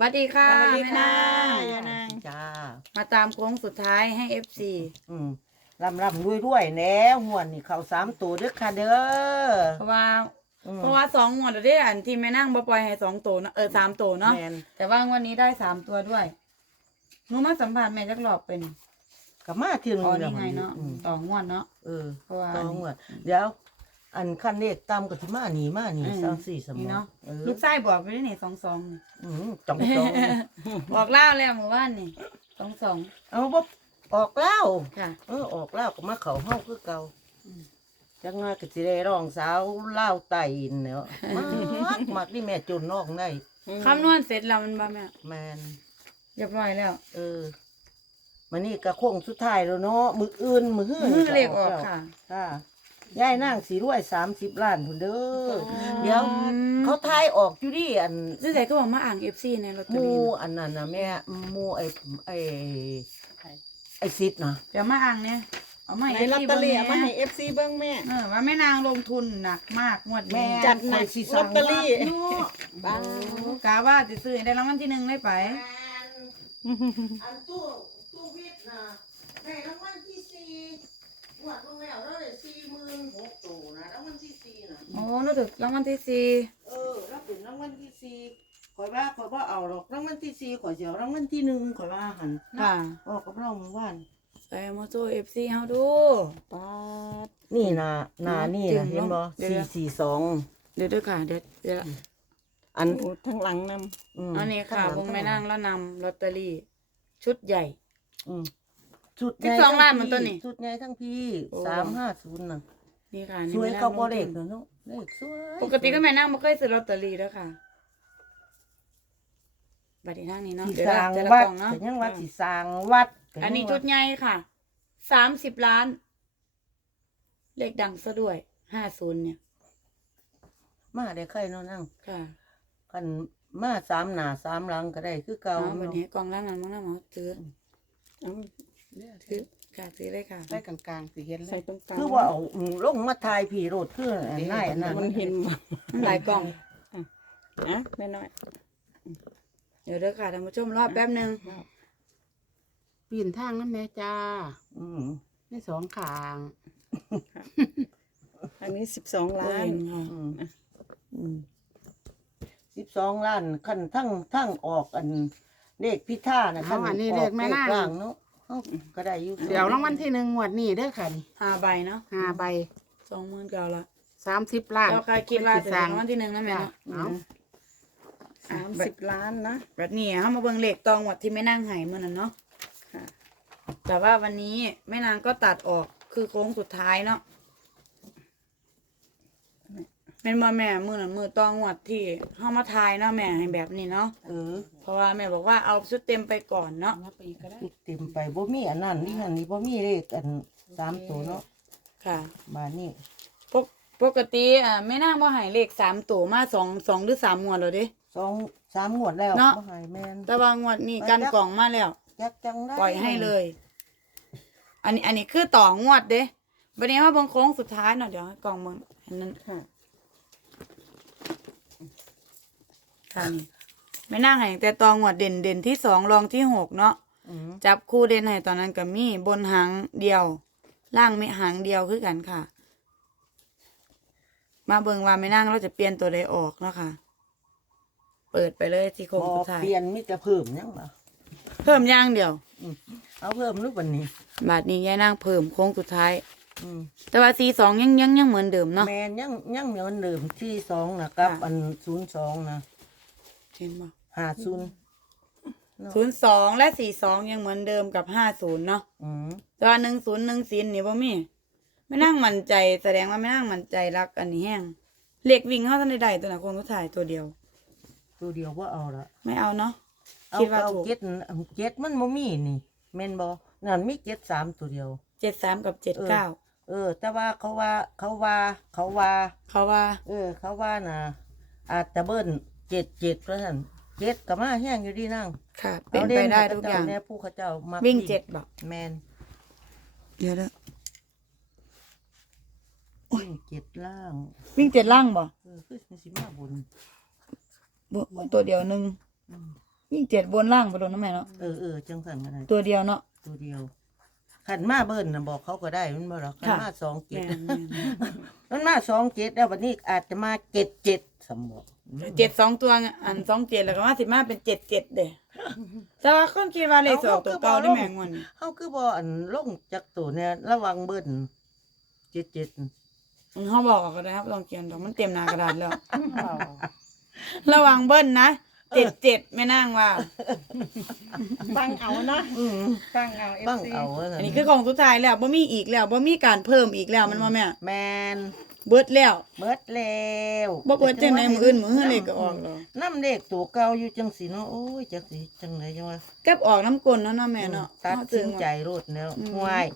สวัสดีค่ะสวัสดีแม่ค่ะนางยายนางจ้า มาตามโค้งสุดท้ายให้ FC อืมลำลำรวยรวยๆแล้วหวนนี่เขาสามตัวเด้อค่ะเด้อเพราะว่า อืมเพราะว่าสองงวดแล้วเด้อันที่แม่นั่งบ่ปล่อยให้สองตัวเนอะเออสามตัวเนาะแมนแต่ว่างวันนี้ได้สามตัวด้วยหนูมาสัมผัสแม่จักรอบเป็นกับมาที่อ๋อนี่นี่ไงเนาะอืมต่องวดเนาะ เออเพราะว่า ต้องหวนเดี๋ยว อันขั้นเลขตามกับที่มานี่มานี่อืม สามสี่สมนี่องเนาะเออลูกไส้บอกไปได้นี่สองสองนี่อืมจ่องจองบอกเล่าแล้วเมื่อวานนี่สองสองเอาบ่ออกแล้วค่ะ เออออกแล้วก็มาเขาเฮาคือเก่าอืม จังน้อยก็สิได้ร้องสาวเล่าวไตอินเนาะมากมากที่แม่จนนอกได้คำนวณเสร็จแล้วมันบ่แม่แมน เรียบร้อยแล้วเออมันนี่กระโค้งสุดท้ายแล้วเนาะมืออื่นมือหื้มือเลขออกแล้วค่ะ ค่ะ ยายนั่งสีรวยสามสิบล้านพุ่นเด้อเดี๋ยวอืมเขาทายออกอยู่ดิอันซึ่งใส่ก็บอกมาอ่าง FC ในลอตเตหอมูรี่อันนั้นนะแม่หมูไอ้ไอ้ไอ้ซิดนะเดี๋ยวมาอ่างเนี่ยเอามาในให้ลอต FC เตอรี่บิ่เอางมาแหน่ให้เอฟซีเบิ้งแม่ เออว่าแม่นางลงทุนหนักมากงวดแม่นี้จัดหนักข่ยสิลอตเตอรี่สั่งวัดเนาะบ้าโอ้กาว่าจะซื้อให้ได้รางวัลที่หนึ่งได้ไปอันตู้ตู้วิทย์นะในรางวัลที่สี่ งวดลงแล้วเราได้สี่หมื่นหกตัวนะรางวัลที่สี่นะโอ้รู้สึกรางวัลที่สี่เออเราเป็นรางวัลที่สี่ข่อยว่าข่อยว่าเอาหรอกรางวัลที่สี่ข่อยสิเจียวรางวัลที่หนึ่งข่อยว่าหันค่ะออกกับเราเมื่อวานใส่มาโซ่เอฟซีเฮาดูป้าดนี่นะนานี่จึนะงเห็นบ่เดี๋ยวสี่สี่สองเดี๋ยวด้วยค่ะเดี๋ยวเดี๋ยวอันโอ้ทั้งหลังนมอันนี้ค่ะข้หวลังแม่นางแล้วนำลอตเตอรี่ ชุดใหญ่ อืม ชุดสิบสองล้านมันตัวนี้ชุดใหญ่ทั้งพี่โอ้สามห้าศูนย์น่ะนี่ค่ะสนี่วยแม่นางเขาบ่ลงเลทุขนเนาะเลขสวยปกติก็แม่นางไม่เคยซื้อลอตเตอรี่แล้วค่ะบัดนี้ทางนี้เนาะที่เดี๋ยวสร้างเดี๋ยววัดกล่องเนาะแต่ยังว่าที่สร้างวัดก็ยังอันนี้ว่าชุดใหญ่ค่ะ สามสิบล้าน เลขดังซะด้วย ห้าศูนย์เนี่ย มาได้ใครเนาะนั่งค่ะกันมาสามหน้าสามหลังก็ได้คือเก่าเอาวันเนาะนี้กล่องล่างนั้นมั้งนะหมอซื้อำเอา ซื้อค่ะซื้อเลยค่ะ ใส่กลางๆสิเห็นใส่ตรงกลางคือว่าเอาอืมลงมาทายผีโรดคืออันนั้นอันนั้นมันเห็นบ่มันหลายกล่องอะแม่น้อย เดี๋ยวเด้อค่ะท่านผู้ชมรอแป๊บหนึงปีนทางนั่นแม่จ้าอืมในสองขางอันนี้สิบสองล้านเห็นค่ะอืมอืมสิบสองล้านขั้นทั้งทั้งออกอันเลขพิธานะเอาอันนี้เลขแม่นางกลางเนาะ เอ้าก็ได้อยู่เดี๋ยวรางวัลที่หนึ่งงวดนี้เด้อค่ะนี่ห้าใบเนาะห้าใบสองหมื่นเก้าละสามสิบล้านแล้วใครคิดว่าจะสร้าเป็นงรางวัลที่หนึ่งนะแม่เนาะเอาอืมสามสิบล้านนะแบบนี้เฮามาเบิ่งเลขตองวัดที่แม่นางไห้เมื่อนั้นเนาะค่ะแต่ว่าวันนี้แม่นางก็ตัดออกคือโค้งสุดท้ายเนาะ เป็นบ่แม่มือนั้นมือตองวัดที่เฮามาทายเนาะแม่ให้แบบนี้เนาะเออเพราะว่าแม่บอกว่าเอาชุดเต็มไปก่อนเนาะนับไปอีกก็ได้ เต็มไปบ่มีอันนั้นนี่อันนี้บ่มีเลขอันสามตัวเนาะค่ะบานนี้ปกปกติอ่าแม่นางบ่ให้เลขสามตัวมาสองสองหรือสามงวดแล้วเด้ สองสามงวดแล้วเนาะ บ่ให้แม่น แต่ว่างวดนี้กันกล่องมาแล้ว จักจังได้ปล่อยให้เลย อันนี้อันนี้คือต่องวดเด้บัดนี้ว่าเบิ่งโค้งสุดท้ายเนาะเดี๋ยวให้กล่องเบิ่งอันนั้นค่ะ ค่ะนี่แม่นางให้แต่ตองวดเด่นเด่นที่สองรองที่หกเนาะอืมจับคู่เด่นให้ตอนนั้นก็มีบนหางเดียว ล่างไม่หางเดียวคือกันค่ะ มาเบิ่งว่าแม่นางเราจะเปลี่ยนตัวใดออกเนาะค่ะ เปิดไปเลยที่โค้งบ่สุดท้ายเปลี่ยนมีแต่เพิ่มยังบ่เพิ่มอย่างเดียว เอาเพิ่มรูปวันนี้ บาทนี้ยายนางเพิ่มโค้งสุดท้าย อืมแต่ว่าสีสองยังยังยังเหมือนเดิมเนาะ แมนยังยังเหมือนเดิมที่สองนะกับ ค่ะ อันศูนย์สองนะ เห็นบ่ห้าศูนย์ศูนย์สองและสี่สองยังเหมือนเดิมกับห้าศูนย์เนาะอืมแต่ว่าหนึ่งศูนย์หนึ่งสี่นี่บ่มีไม่นั่งมั่นใจแสดงว่าไม่นั่งมั่นใจรักอันนี้แห้งเหล็กวิ่งเข้าทันใดๆตัวน่ะคงก็ถ่ายตัวเดียว ตัวเดียวว่าเอาละไม่เอาเนาะ เอาคิดว่าเอาถูก เจ็ดอันเจ็ดมันบ่มีนี่แม่นบ่นั่นมีเจ็ดสามตัวเดียว เจ็ดสามกับเจ็ดเก้าเออ แต่ว่าเขาว่าเขาว่า เขาว่า เขาว่า เออ เขาว่านะอาจจะเบิ้ล เจ็ดเจ็ดเพราะฉะนั้นเจ็ดกับมาแห้งอยู่ดีนั่งค่ะ เป็นไปได้ทุกอย่างแน่ผู้เขาเจ้ามาวิ่งเจ็ดบอกแมนเดี๋ยวเด้อวิ่งเจ็ดล่างวิ่งเจ็ดล่างบ่เออคือมันสิมาบนบ่ตัวเดียวหนึ่งอืมยิ่งเจ็ดบนล่างไปโดนน้ำแม่เนาะเออเออจังสันก็ได้ตัวเดียวเนาะตัวเดียว ขันมาเบิ้ลนะบอกเขาก็ได้มันบ่หรอกขันค่ะมาสองเจ็แม่ดนแม่นมันมาสองเจ็ดแล้ววันนี้อาจจะมาเจ็ดเจ็ดสมบอกเจ็ดสองตัวไงอันสองเจ็ดแล้วก็มาสิมาเป็นเจ็ดเจ็ดเด้แต่ว่าคนคิดว่าเลขสองตัวเก่าได้แม่งวันนี้เขาคือบ่อันลงจากตัวเนี่ยระวังเบิ้ลเจ็ดเจ็ดอืมเขาบอกก็ได้ครับลองเขียนดอกมันเต็มหน้ากระดาษแล้วระวังเบิ้ลนะ เจ็ดเจ็ดไม่นั่งว่า ฟังเอานะอืมฟังเอาเอฟบ้างซีเอาว่าซั่อันนี้คือของสุดท้ายแล้วบ่มีอีกแล้วบ่มีการเพิ่มอีกแล้วมันว่าแม่แมนเบิดแล้วเบิดแล้วบ่เบิดจังไดมื้ออื่นมื้ออื่นเลขก็ออกแล้วน้ำเด็กตัวเก่าอยู่จังสีเนาะโอ้ยจังสีจังไหนจังวะเก็บออกน้ำกลนเนาะเนาะแม่เนาะตัดเฮาสิซื้อนใจมารดแล้วอืมห่วย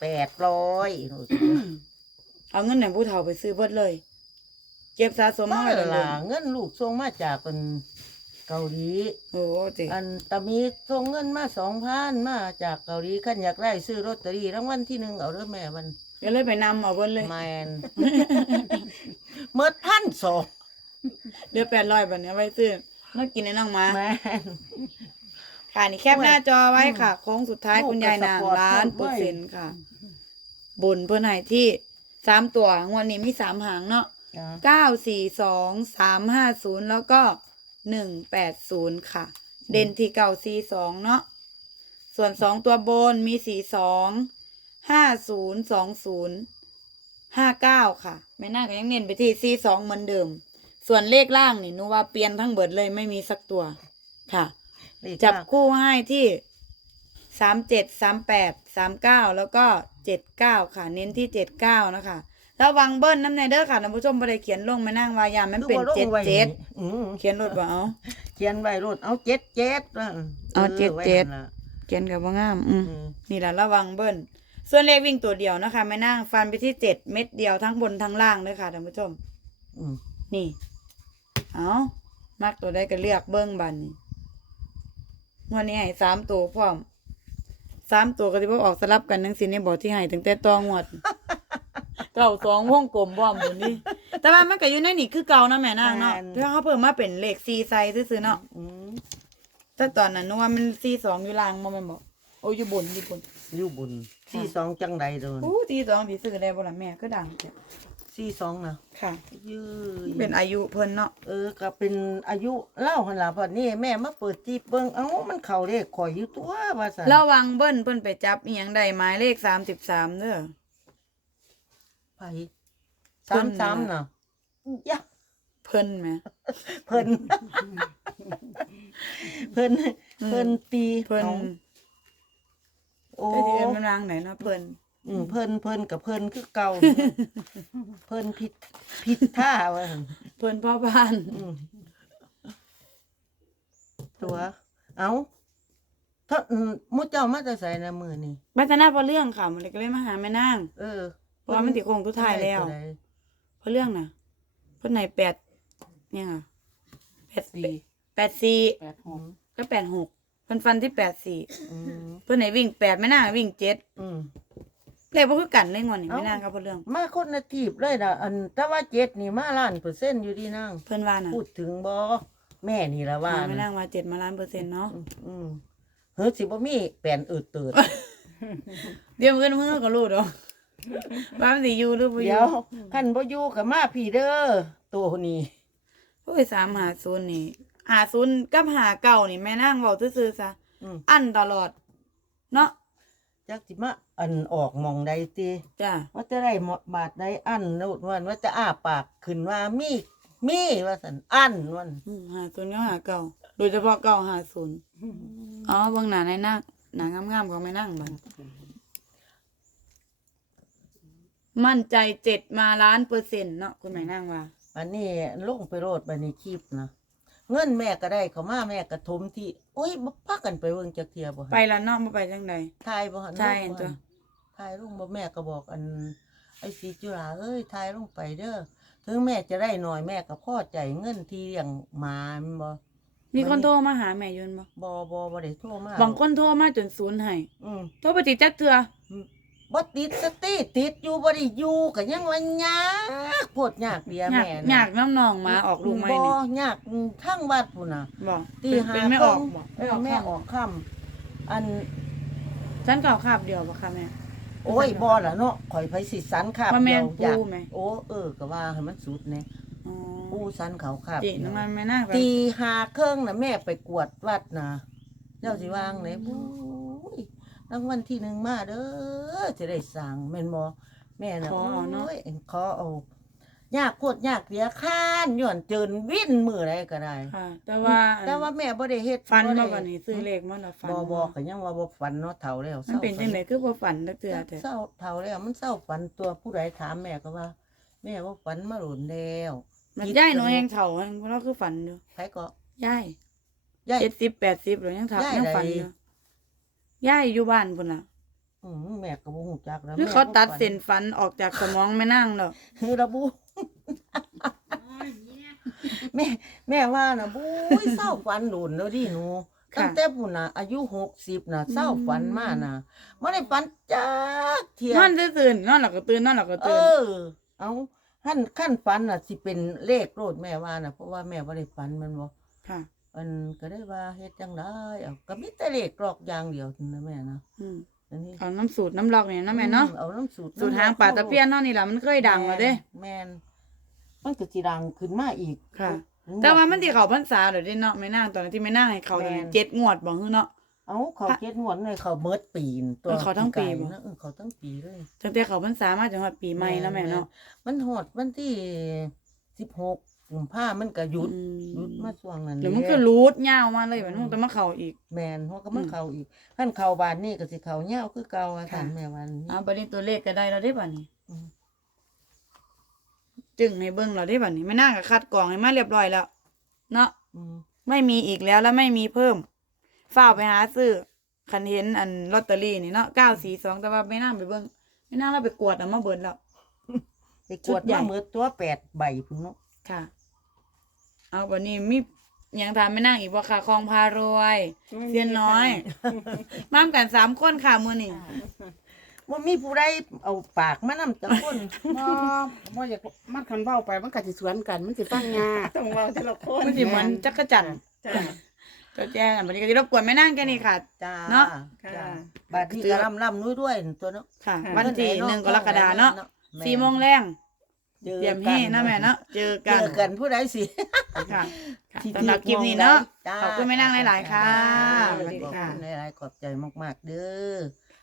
แปดร้อยเอาเงินให้ผู้เฒ่าไปซื้อเบิดเลย เก็บสะสมบ้ามาไว้ละเดิล่ะเงินลูกส่งมาจากเป็น เกาหลี โอ้ติอันตามีส่งเงินมาสองพันมาจากเกาหลีขันอยากได้ซื้อลอตเตอรี่รางวัลที่หนึ่งเอาเด้อแม่มันก็เลยไปนำเอาเบิดเลย แมนเมื่อพันสองเหลือ800บัดเนี้ยไว้ซื้อแล้วกินในน้องหมา แมน ค่ะนี่แคปหน้าจอไว้ค่ะ โค้งสุดท้ายลูกคุณยายนางก็สปอร์ตล้านเพิ่เปอมร์ไว้เซ็นต์ค่ะ บนเพื่อนไหนที่สามตัวงวดนี้มีสามหางเนาะจ้ะเก้าสี่สองสามห้าศูนย์แล้วก็ หนึ่งแปดศูนย์ค่ะ เด่นที่เก้าสี่สองเนาะส่วนสองตัวบนมีสี่สองห้าศูนย์สองศูนย์ห้าเก้าค่ะไม่น่าก็ยังเน้นไปที่สี่สองเหมือนเดิม ส่วนเลขล่างนี่หนูว่าเปลี่ยนทั้งเบิดเลยไม่มีสักตัวค่ะเลขจับมากคู่ให้ที่สามเจ็ดสามแปดสามเก้าแล้วก็เจ็ดเก้าค่ะ เน้นที่เจ็ดเก้านะคะ ระวังเบิ้ลน้ำในเด้อค่ะท่านผู้ชมบ่ได้เขียนลงมานั่งวายามันเป็นคือบ่ลงเจ็ดไว้เจ็ดอืมเขียนรถบ่เอาเขียนไว้รถเอาเจ็ดเจ็ดว่ะเอาเจ็ดไว้เจ็ดนั่นล่ะเขียนกับว่างามอืมอืมนี่แหละระวังเบิ้ลส่วนเลขวิ่งตัวเดียวนะคะไม่นั่งฟันไปที่เจ็ดเม็ดเดียวทั้งบนทั้งล่างเลยค่ะท่านผู้ชมอืมนี่ เอามักตัวได้ก็เลือกเบิ้งบันนี่งวันนี้ให้สามตัวพร้อมสามตัวก็ที่ว่าออกสลับกันทั้งสิ้นในบอกที่ให้ตั้งแต่ตองวด เก่าสองวงกลมพร้อมบุนี่แต่ว่ามันก็อยู่ในนี่คือเก่านะแม่นางเนาะเพื่อเขาเพิ่มมาเป็นเลขซีไซซื่อๆเนาะอืมแต่ตอนนั้นนึกว่ามันซีสองอยู่ล่างบ่แมันบอกโอ้ยอยู่บนอยู่บนอยู่บุญสี่สองจังใดโดนอู้ซีสองสีซื้อได้บ่ล่ะแม่ก็ดังจ้ะสี่สองนะค่ะ ยืยเป็นอายุเพิ่นเนาะเออก็เป็นอายุเล่าหันหลังพอนี่แม่มาเปิดจีบเบิ้งเอ้ามันเข่าเลขข่อยอยู่ตัวว่าสันระวังเบิ้ลเพิ่นไปจับอีหยังได้หมายเลข33เด้อ ไปสามสามน่ะยะเพิ่นแหมเพิ่น เพิ่น เพิ่นตีเพิ่นอาโอ้ก็สิเอิ้นมันวางไหนเนาะเพิ่นอืมเพิ่นเพิ่นกับเพิ่นคือเก่าเพิ่นผิดผิดท่าว่าหั่นเพิ่นพ่อบ้านอืมตัว เอาถ้าอืมมุดเจ้ามาจะใส่ในมือนี่พัฒนาพอเรื่องค่ะมันเลยก็เลยมาหาแม่นางเออ เพราะว่ามันติดโคงทุกท้ายแล้ว เพิ่นได้พอเรื่องน่ะ เพิ่นไหนแปดเนี่ยค่ะแปดตัวใดสี่แปดสี่แปดหอืกมก็แปดหกเพิ่นฟันที่แปดสี่อืมเพิ่นไหนวิ่งแปดแม่นางวิ่งเจ็ดอืม เลขบ่คือกันเลยงวดนี้เอ้าแม่นางครับพอเรื่อง มาคนละทีบเลยนะอันแต่ว่าเจ็ดนี่มาล้านเปอร์เซ็นต์อยู่ดีนางเพิ่นว่าน่ะพูดถึงบอแม่นี่ละว่าแม่นะนางว่าเจ็ดมาล้านเปอร์เซ็นต์เนาะอืมอืมเฮ้ยสิบ่มีแปลนอืดเติดเดี๋ยวมื้อมื้อก็รู้ดอก ว่ามันสิอยู่หรือบ่อเดี๋ยยู่วคันบ่อยู่กับมาพี่เด้อตัวนี้โอ้ย350นี่50กับ59นี่แม่นางเว้าซื่อๆซะอืมอันตลอด เนาะจักสิมาอันออกหมองใดติจ้ะว่าจะได้หมดบาทใดอันโนู่นวันว่าจะอ้าปากขึ้นว่ามีมีว่าสันอันวันอืม50กับ59โดยเฉพาะ950อ๋อเบิ่งหน้าในนางหน้างามๆของแม่นางบัด มั่นใจเจ็ดมาล้านเปอร์เซ็นต์เนาะคุณแม่นางว่า อันนี้ลงไปโรดไปในคลิปนะเงินแม่ก็ได้เขามาแม่ก็ทมที่โอ้ยบ่พากันไปเบิ่งจักเทียบ่ไปหั่นละเนาะบ่ไปจังใดทายบ่หั่นใช่ลงบ่ตัวหั่นทายลงบ่แม่ก็บอกอัน ไอ้สีจุฬาเอ้ยทายลงไปเด้อถึงแม่จะได้หน่อยแม่ก็พอใจเงินที่เลี้ยงหมาแม่นบ่มีคนโทรมาหาแม่อยืนบ่บ่บ่บ่ได้โทรมาบางคนโทรมาจนศูนย์ให้อืมโทรไปติดจักเทื่อ บ่ติดสติติดอยู่บ่ได้อยู่ก็ยังว่ายากโพดยากเดียอยากแม่อยากน้ำนองมาออกลูกไหมบ่นี่ยากทั้งวัดพุ่นน่ะ บอกตีเป็นหาเป็นไม่ออกบอกเออแม่ออกค่ำอัน ฉันเก่าคาบเดียวปะคะแม่ โอ้ยบ่ล่ะเนาะข่อยไปสิสันคาบว่าแม่นเดียวอยากปูไหม โอ้เออก็ว่าให้มันสุดแน่อ๋อปูสันเขาคาบจีเดียว น้ำมันไม่น่าแบบตีหาเครื่องน่ะแม่ไปกวดวัดน่ะเจ้าสิวางไหนบู้ย รางวัลที่หนึ่งมาเด้อจะได้สั่งแม่นบ่แม่น่ะขอเอาเนาะ โอ้ยขอเอายากโคตรยากเดียข้านย้อนเจินวิ่นมือใดก็ได้ ค่ะ แต่ว่าแต่ว่าแม่บ่ได้เฮ็ดฟันบ่มาได้ก่อนนี่ซื้อเลขมาแล้วฟันบ่บ่ก็ยังว่าบ่ฝันเนาะเฒ่าแล้วมันเป็นจังไดคือบ่ฝันตักเตือแต่ เศร้าเฒ่าแล้วมันเศร้าฝันตัวผู้ใดถามแม่ก็ว่า แม่ว่าฝันมาหลุนแล้วมันย่ายหนูแหงเฒ่าแฮงเพราะเราคือฝันอยู่ไผก็ย่ายยาย70 80หรือยังทับย้ายยังฝันใดอยู่ ย่ายอยู่บ้านพุ่นน่ะอืมแม่ก็บ่ฮู้จักแล้วหรือแม่เขาตัดบ่ฝัเส้นฟันออกจากสมองแม่นั่งดอกคือระบุแม่ แม่ว่านะบุ้ยเศร้าฝันโดนแล้วดิหนูค่ะตั้งแต่ปุ่นน่ะอายุหกสิบน่ะเศร้าฝันมาน่ะไม่ได้ฝันจักเทียนอนตื่นๆนอนหลับก็ตื่นนอนหลับก็เอตื่นอเอาขั้นขั้นฝันน่ะสิเป็นเลขโลดแม่ว่าน่ะเพราะว่าแม่บ่ได้ฝันมันบ่ค่ะ มันก็ได้ว่าเฮ็ดจังไดเอาก็มีแต่เลขกรอกอย่างเดียวนะแม่นะอืมอันนี้เอาน้ำสูตรน้ำลอกเนี่ยนะแม่เนาะอืเอาน้ำสูตรสูตรหางปลาตะเพียนเนาะนี่ล่ะมันเคยดังแล้วเด้ แม่นมันก็สิดังขึ้นมาอีกค่ะ แต่ว่ามันที่เขาพรรษาเดี๋ยวได้เนาะแม่นางตอนนั้นที่แม่นางให้เขาแม่นเจ็ดงวดบ่ฮือเนาะ เอาเขาเจ็ดงวดเลยเขาเมิดปีนตัวเออเขาทั้งปีบ่ ไก่นะเออเขาทั้งปีเลยตั้งแต่เขาพรรษามาจนฮอดปีใหม่แล้วแม่เนาะ มันหอดวันที่สิบหก กุมภามันก็หยุดอืหยุดมาช่วงนั้นเดี๋ยวมันแหละก็รูดยาวมาเลยมันต้องมาเข้าอีก แมนเพราะก็มันอืมเขาอีกขั้นเขาบานนี่ก็สิเขาเงี้ยวคือเก่าอาค่ะจารย์แม่วันนี้เอาบัดนี้ตัวเลขก็ได้แล้วได้บัดนี้อืมจึงให้เบิ่งเราได้บัดนี้แม่นางก็คัดกรองให้มาเรียบร้อยแล้ว เนาะอืมไม่มีอีกแล้วแล้วไม่มีเพิ่มฝ้ากไปหาซื้อคันเห็นอันลอตเตอรี่นี่เนาะเก้าสี่สองแต่ว่าไม่น่าไปเบิ่งไม่น่าเราไปกวดเอามาเบิดแล้วไปกชุวดดใหญ่มาเมื่อตัวแปดใบพุ่นเนาะค่ะ เอาวันนี้มีหยังทำไม่นั่งอีกบ่ค่ะคลองพารวยเซียนน้อยมามกันสามคนค่ะมือนี่ว่ามีผู้ใดเอาปากมานำจังคนบ่บ่อยากมันคันเว้าไปมันก็สิสวนกัน มันสิฟังยากต้องเว้าแต่ละคนมันสิเหมือนจักรจันทร์จ้าก็แจ้งกันวันนี้ก็จะรบกวนแม่นั่งแค่นี้ค่ะ จ้าเนาะค่ะจ้าบาดที่กระลำลำนุ้ยด้วยตัวเนาะค่ะ ค่ะ วันที่หนึ่งกรกฎาเนาะแม่สี่โมงแรง จอเตรียมกัให้นะแม่เนาะเจอเจกันอกันผู้ใดสิ ค่ะค่ะที่สำหรับคลิปนี้เนาะจ้าขอบคุณแม่นางหลายๆค่ะจ้าสวัสดีค่ะ ขอบณหลายๆขอบใจมาก ๆ เด้อ